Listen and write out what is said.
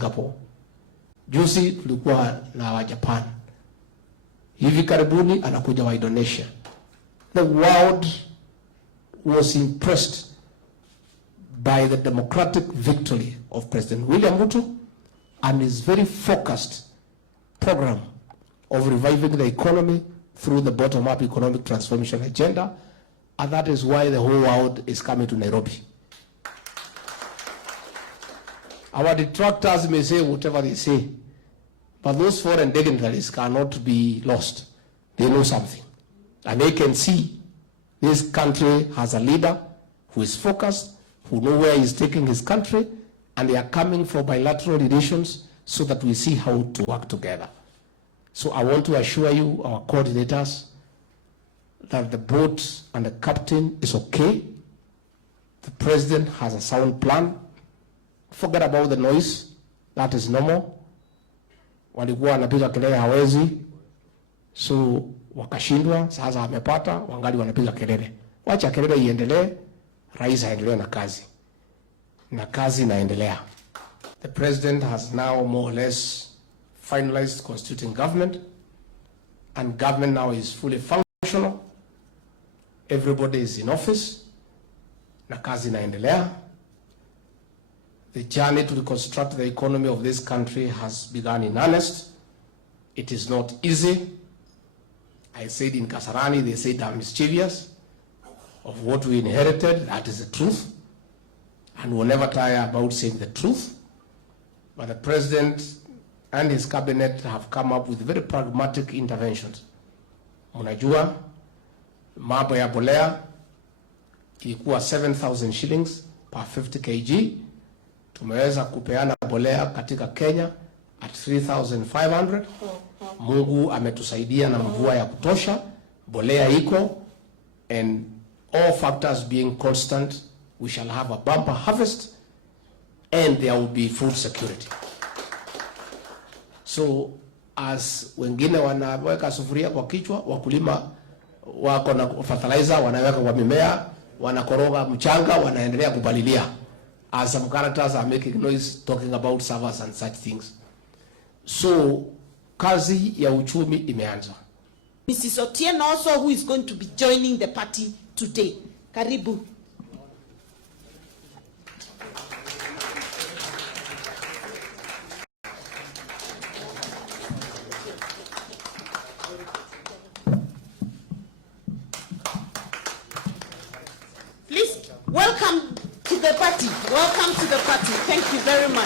Singapore. Juzi tulikuwa na wa Japan. Hivi karibuni anakuja wa Indonesia. The world was impressed by the democratic victory of President William Ruto and his very focused program of reviving the economy through the bottom-up economic transformation agenda, and that is why the whole world is coming to Nairobi. Our detractors may say whatever they say, but those foreign dignitaries cannot be lost. They know something, and they can see this country has a leader who is focused, who knows where he's taking his country, and they are coming for bilateral relations so that we see how to work together. So I want to assure you, our coordinators, that the boat and the captain is okay. The president has a sound plan. Forget about the noise. That is normal. Walikuwa wanapiga kelele hawezi. So wakashindwa, sasa amepata, wangali wanapiga kelele. Wacha kelele iendelee, rais aendelee na kazi. Na kazi inaendelea. The president has now more or less finalized constituting government, and government now is fully functional. Everybody is in office. Na kazi inaendelea. The journey to reconstruct the economy of this country has begun in earnest. It is not easy. I said in Kasarani, they said I'm mischievous of what we inherited. That is the truth. And we'll never tire about saying the truth. But the president and his cabinet have come up with very pragmatic interventions. Unajua, mambo ya bolea ilikuwa 7,000 shillings per 50 kg. Tumeweza kupeana bolea katika Kenya at 3,500. Mungu ametusaidia na mvua ya kutosha. Bolea iko, and all factors being constant, we shall have a bumper harvest and there will be food security. So as wengine wanaweka sufuria kwa kichwa, wakulima wako na fertilizer wanaweka kwa mimea, wanakoroga mchanga, wanaendelea kupalilia. As some characters are making noise talking about servers and such things. So kazi ya uchumi imeanza. Mrs. Otieno also, who is going to be joining the party today. Karibu. Please, welcome to the party. Welcome to the party. Thank you very much.